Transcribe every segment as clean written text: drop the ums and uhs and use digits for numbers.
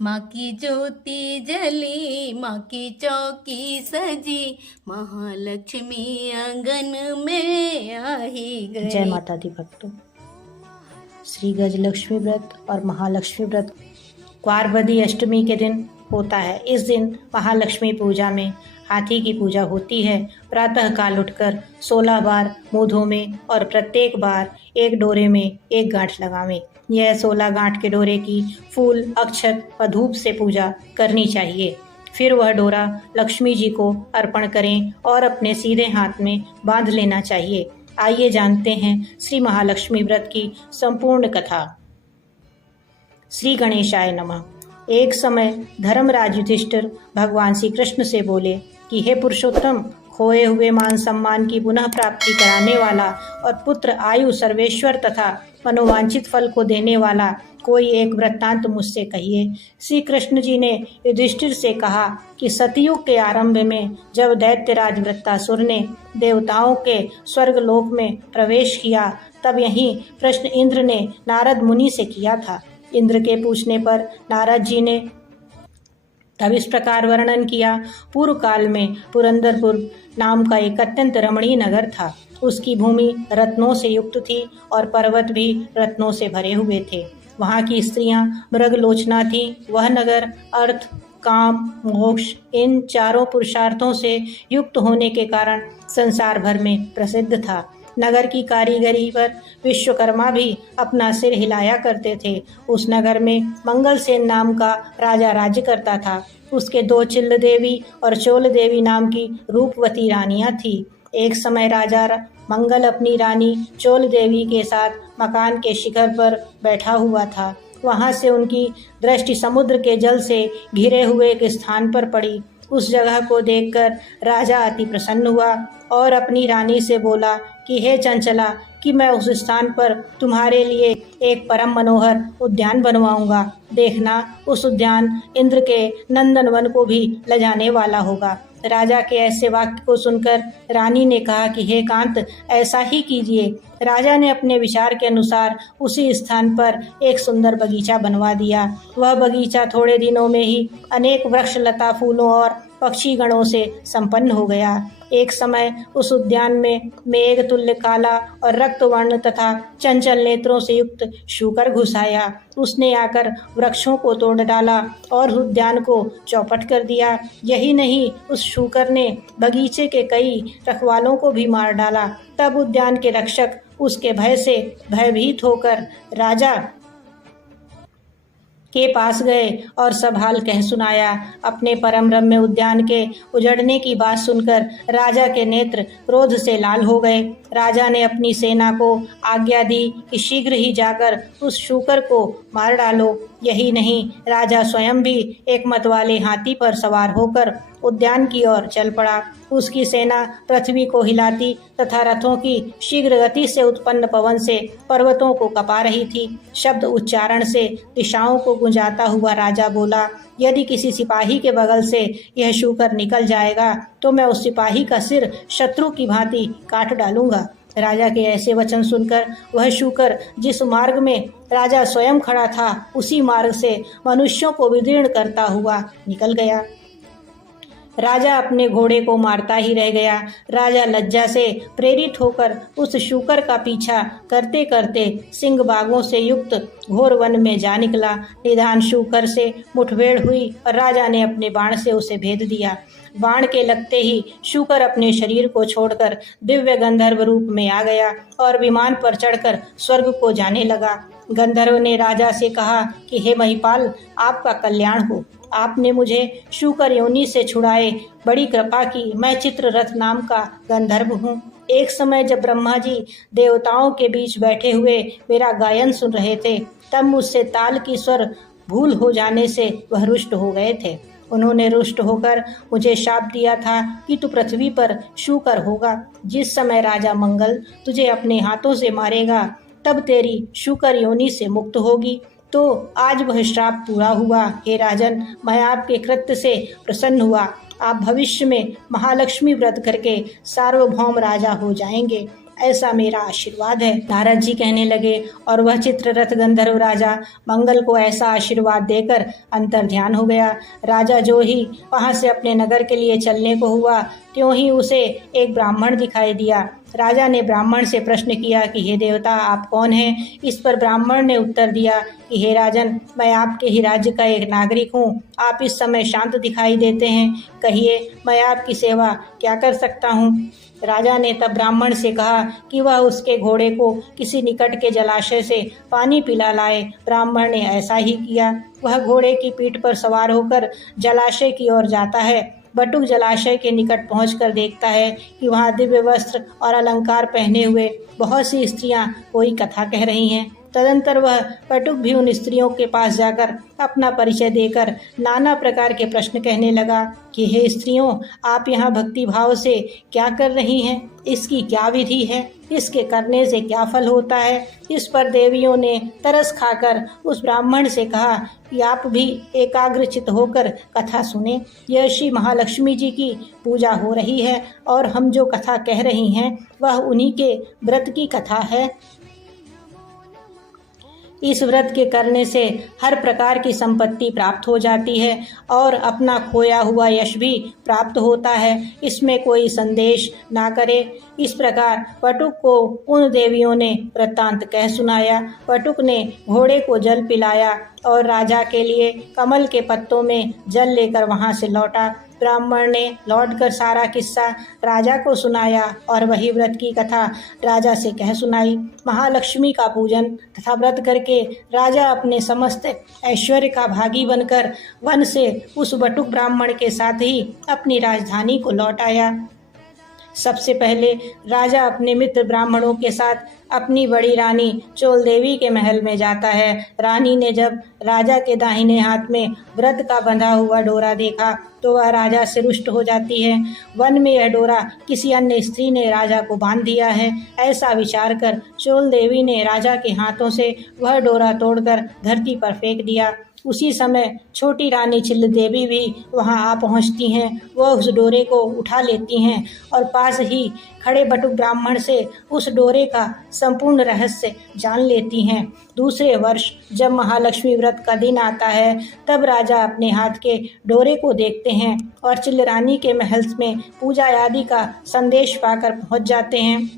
माँ की ज्योति जली, माँ की चौकी सजी, महालक्ष्मी आंगन में आई जय गई। माता दी भक्तों। श्री गजलक्ष्मी व्रत और महालक्ष्मी व्रत क्वारवदी अष्टमी के दिन होता है। इस दिन महालक्ष्मी पूजा में हाथी की पूजा होती है। प्रातः काल उठकर 16 बार मुँह धोवें और प्रत्येक बार एक डोरे में एक गांठ लगावें। यह 16 गांठ के डोरे की फूल, अक्षत व धूप से पूजा करनी चाहिए। फिर वह डोरा लक्ष्मी जी को अर्पण करें और अपने सीधे हाथ में बांध लेना चाहिए। आइए जानते हैं श्री महालक्ष्मी व्रत की संपूर्ण कथा। श्री गणेशाय नमः। एक समय धर्मराज युधिष्ठिर भगवान श्री कृष्ण से बोले कि हे पुरुषोत्तम, खोए हुए मान सम्मान की पुनः प्राप्ति कराने वाला और पुत्र, आयु, सर्वेश्वर तथा मनोवांछित फल को देने वाला कोई एक वृत्तांत मुझसे कहिए। श्री कृष्ण जी ने युधिष्ठिर से कहा कि सतयुग के आरंभ में जब दैत्यराज वृत्तासुर ने देवताओं के स्वर्गलोक में प्रवेश किया, तब यही प्रश्न इंद्र ने नारद मुनि से किया था। इंद्र के पूछने पर नारद जी ने तब इस प्रकार वर्णन किया। पूर्व काल में पुरंदरपुर नाम का एक अत्यंत रमणीय नगर था। उसकी भूमि रत्नों से युक्त थी और पर्वत भी रत्नों से भरे हुए थे। वहाँ की स्त्रियां मृगलोचना थी। वह नगर अर्थ, काम, मोक्ष इन चारों पुरुषार्थों से युक्त होने के कारण संसार भर में प्रसिद्ध था। नगर की कारीगरी पर विश्वकर्मा भी अपना सिर हिलाया करते थे। उस नगर में मंगलसेन नाम का राजा राज्य करता था। उसके 2 चिल्ल देवी और चोल देवी नाम की रूपवती रानियां थी। एक समय राजा मंगल अपनी रानी चोल देवी के साथ मकान के शिखर पर बैठा हुआ था। वहां से उनकी दृष्टि समुद्र के जल से घिरे हुए एक स्थान पर पड़ी। उस जगह को देखकर राजा अति प्रसन्न हुआ और अपनी रानी से बोला कि हे चंचला, कि मैं उस स्थान पर तुम्हारे लिए एक परम मनोहर उद्यान बनवाऊंगा। देखना, उस उद्यान इंद्र के नंदन वन को भी लजाने वाला होगा। राजा के ऐसे वाक्य को सुनकर रानी ने कहा कि हे कांत, ऐसा ही कीजिए। राजा ने अपने विचार के अनुसार उसी स्थान पर एक सुंदर बगीचा बनवा दिया। वह बगीचा थोड़े दिनों में ही अनेक वृक्ष, लता, फूलों और पक्षी गणों से संपन्न हो गया। एक समय उस उद्यान में मेघ तुल्य काला और रक्त वर्ण तथा चंचल नेत्रों से युक्त शूकर घुस आया। उसने आकर वृक्षों को तोड़ डाला और उद्यान को चौपट कर दिया। यही नहीं, उस शूकर ने बगीचे के कई रखवालों को भी मार डाला। तब उद्यान के रक्षक उसके भय से भयभीत होकर राजा के पास गए और सब हाल कह सुनाया। अपने परम रम्य उद्यान के उजड़ने की बात सुनकर राजा के नेत्र क्रोध से लाल हो गए। राजा ने अपनी सेना को आज्ञा दी कि शीघ्र ही जाकर उस शूकर को मार डालो। यही नहीं, राजा स्वयं भी एक मतवाले हाथी पर सवार होकर उद्यान की ओर चल पड़ा। उसकी सेना पृथ्वी को हिलाती तथा रथों की शीघ्र गति से उत्पन्न पवन से पर्वतों को कपा रही थी। शब्द उच्चारण से दिशाओं को गुंजाता हुआ राजा बोला, यदि किसी सिपाही के बगल से यह शूकर निकल जाएगा तो मैं उस सिपाही का सिर शत्रु की भांति काट डालूंगा। राजा के ऐसे वचन सुनकर वह शूकर जिस मार्ग में राजा स्वयं खड़ा था, उसी मार्ग से मनुष्यों को विदीर्ण करता हुआ निकल गया। राजा अपने घोड़े को मारता ही रह गया। राजा लज्जा से प्रेरित होकर उस शूकर का पीछा करते करते सिंह बागों से युक्त घोर वन में जा निकला। निदान शूकर से मुठभेड़ हुई और राजा ने अपने बाण से उसे भेद दिया। बाण के लगते ही शूकर अपने शरीर को छोड़कर दिव्य गंधर्व रूप में आ गया और विमान पर चढ़कर स्वर्ग को जाने लगा। गंधर्व ने राजा से कहा कि हे महिपाल, आपका कल्याण हो। आपने मुझे शूकर योनि से छुड़ाए, बड़ी कृपा की। मैं चित्ररथ नाम का गंधर्व हूँ। एक समय जब ब्रह्मा जी देवताओं के बीच बैठे हुए मेरा गायन सुन रहे थे, तब मुझसे ताल की स्वर भूल हो जाने से वह रुष्ट हो गए थे। उन्होंने रुष्ट होकर मुझे शाप दिया था कि तू पृथ्वी पर शूकर होगा। जिस समय राजा मंगल तुझे अपने हाथों से मारेगा, तब तेरी शूकर योनि से मुक्त होगी। तो आज वह श्राप पूरा हुआ। हे राजन, मैं आपके कृत्य से प्रसन्न हुआ। आप भविष्य में महालक्ष्मी व्रत करके सार्वभौम राजा हो जाएंगे। ऐसा मेरा आशीर्वाद है। नारद जी कहने लगे और वह चित्ररथ गंधर्व राजा मंगल को ऐसा आशीर्वाद देकर अंतर्ध्यान हो गया। राजा जो ही वहाँ से अपने नगर के लिए चलने को हुआ त्यों ही उसे एक ब्राह्मण दिखाई दिया। राजा ने ब्राह्मण से प्रश्न किया कि हे देवता, आप कौन हैं? इस पर ब्राह्मण ने उत्तर दिया कि हे राजन, मैं आपके ही राज्य का एक नागरिक हूँ। आप इस समय शांत दिखाई देते हैं, कहिए मैं आपकी सेवा क्या कर सकता हूँ? राजा ने तब ब्राह्मण से कहा कि वह उसके घोड़े को किसी निकट के जलाशय से पानी पिला लाए। ब्राह्मण ने ऐसा ही किया। वह घोड़े की पीठ पर सवार होकर जलाशय की ओर जाता है। बटुक जलाशय के निकट पहुंचकर देखता है कि वहां दिव्य वस्त्र और अलंकार पहने हुए बहुत सी स्त्रियां कोई कथा कह रही हैं। तदंतर वह बटुक भी उन स्त्रियों के पास जाकर अपना परिचय देकर नाना प्रकार के प्रश्न कहने लगा कि हे स्त्रियों, आप यहाँ भक्ति भाव से क्या कर रही हैं? इसकी क्या विधि है? इसके करने से क्या फल होता है? इस पर देवियों ने तरस खाकर उस ब्राह्मण से कहा कि आप भी एकाग्रचित होकर कथा सुने। यह श्री महालक्ष्मी जी की पूजा हो रही है और हम जो कथा कह रही हैं वह उन्हीं के व्रत की कथा है। इस व्रत के करने से हर प्रकार की संपत्ति प्राप्त हो जाती है और अपना खोया हुआ यश भी प्राप्त होता है, इसमें कोई संदेश ना करे। इस प्रकार वटुक को उन देवियों ने वृत्तांत कह सुनाया। वटुक ने घोड़े को जल पिलाया और राजा के लिए कमल के पत्तों में जल लेकर वहां से लौटा। ब्राह्मण ने लौटकर सारा किस्सा राजा को सुनाया और वही व्रत की कथा राजा से कह सुनाई। महालक्ष्मी का पूजन तथा व्रत करके राजा अपने समस्त ऐश्वर्य का भागी बनकर वन से उस बटुक ब्राह्मण के साथ ही अपनी राजधानी को लौट आया। सबसे पहले राजा अपने मित्र ब्राह्मणों के साथ अपनी बड़ी रानी चोल देवी के महल में जाता है। रानी ने जब राजा के दाहिने हाथ में व्रत का बंधा हुआ डोरा देखा तो वह राजा से रुष्ट हो जाती है। वन में यह डोरा किसी अन्य स्त्री ने राजा को बांध दिया है, ऐसा विचार कर चोल देवी ने राजा के हाथों से वह डोरा तोड़कर धरती पर फेंक दिया। उसी समय छोटी रानी चिल्ल देवी भी वहां आ पहुंचती हैं। वह उस डोरे को उठा लेती हैं और पास ही खड़े बटुक ब्राह्मण से उस डोरे का संपूर्ण रहस्य जान लेती हैं। दूसरे वर्ष जब महालक्ष्मी व्रत का दिन आता है तब राजा अपने हाथ के डोरे को देखते हैं और चिल्ल रानी के महल में पूजा आदि का संदेश पाकर पहुंच जाते हैं।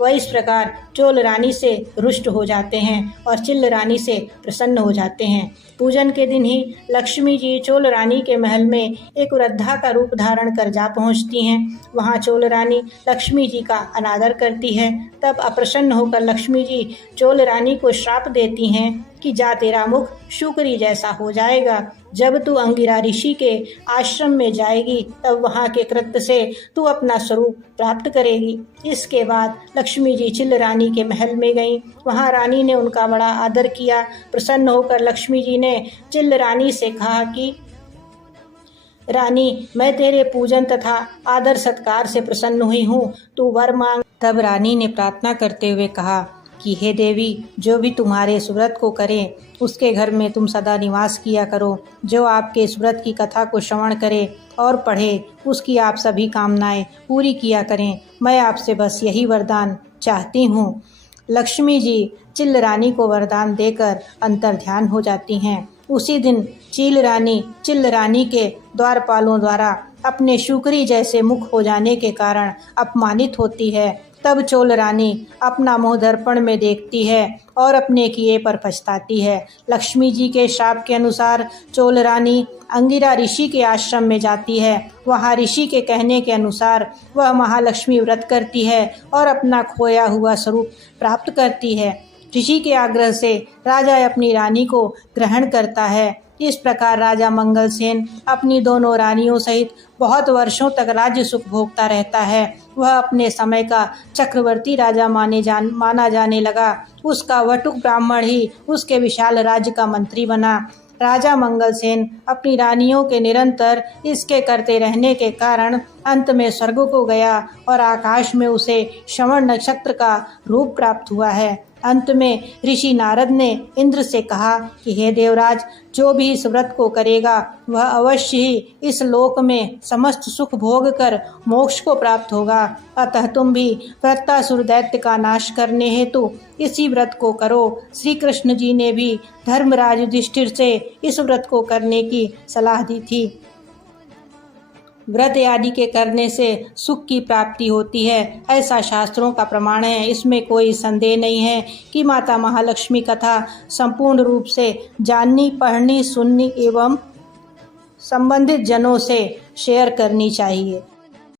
वह इस प्रकार चोल रानी से रुष्ट हो जाते हैं और चिल्ल रानी से प्रसन्न हो जाते हैं। पूजन के दिन ही लक्ष्मी जी चोल रानी के महल में एक वृद्धा का रूप धारण कर जा पहुंचती हैं। वहां चोल रानी लक्ष्मी जी का अनादर करती है। तब अप्रसन्न होकर लक्ष्मी जी चोल रानी को श्राप देती हैं कि जा तेरा मुख शुक्री जैसा हो जाएगा। जब तू अंगिरा ऋषि के आश्रम में जाएगी तब वहाँ के कृत्य से तू अपना स्वरूप प्राप्त करेगी। इसके बाद लक्ष्मी जी चिल्ल रानी के महल में गईं। वहाँ रानी ने उनका बड़ा आदर किया। प्रसन्न होकर लक्ष्मी जी ने चिल्ल रानी से कहा कि रानी, मैं तेरे पूजन तथा आदर सत्कार से प्रसन्न हुई हूँ, तू वर मांग। तब रानी ने प्रार्थना करते हुए कहा कि हे देवी, जो भी तुम्हारे इस व्रत को करे उसके घर में तुम सदा निवास किया करो। जो आपके इस व्रत की कथा को श्रवण करे और पढ़े उसकी आप सभी कामनाएं पूरी किया करें। मैं आपसे बस यही वरदान चाहती हूँ। लक्ष्मी जी चिल्ल रानी को वरदान देकर अंतर्ध्यान हो जाती हैं। उसी दिन चिल्ल रानी के द्वारपालों द्वारा अपने शुक्री जैसे मुख हो जाने के कारण अपमानित होती है। तब चोल रानी अपना मुँह दर्पण में देखती है और अपने किए पर पछताती है। लक्ष्मी जी के शाप के अनुसार चोल रानी अंगिरा ऋषि के आश्रम में जाती है। वहाँ ऋषि के कहने के अनुसार वह महालक्ष्मी व्रत करती है और अपना खोया हुआ स्वरूप प्राप्त करती है। ऋषि के आग्रह से राजा अपनी रानी को ग्रहण करता है। इस प्रकार राजा मंगलसेन अपनी दोनों रानियों सहित बहुत वर्षों तक राज्य सुख भोगता रहता है। वह अपने समय का चक्रवर्ती राजा माना जाने लगा। उसका वटुक ब्राह्मण ही उसके विशाल राज्य का मंत्री बना। राजा मंगलसेन अपनी रानियों के निरंतर इसके करते रहने के कारण अंत में स्वर्ग को गया और आकाश में उसे श्रवण नक्षत्र का रूप प्राप्त हुआ है। अंत में ऋषि नारद ने इंद्र से कहा कि हे देवराज, जो भी इस व्रत को करेगा वह अवश्य ही इस लोक में समस्त सुख भोग कर मोक्ष को प्राप्त होगा। अतः तुम भी वृत्तासुर दैत्य का नाश करने हेतु इसी व्रत को करो। श्री कृष्ण जी ने भी धर्मराज युधिष्ठिर से इस व्रत को करने की सलाह दी थी। व्रत आदि के करने से सुख की प्राप्ति होती है, ऐसा शास्त्रों का प्रमाण है। इसमें कोई संदेह नहीं है कि माता महालक्ष्मी कथा संपूर्ण रूप से जाननी, पढ़नी, सुननी एवं संबंधित जनों से शेयर करनी चाहिए।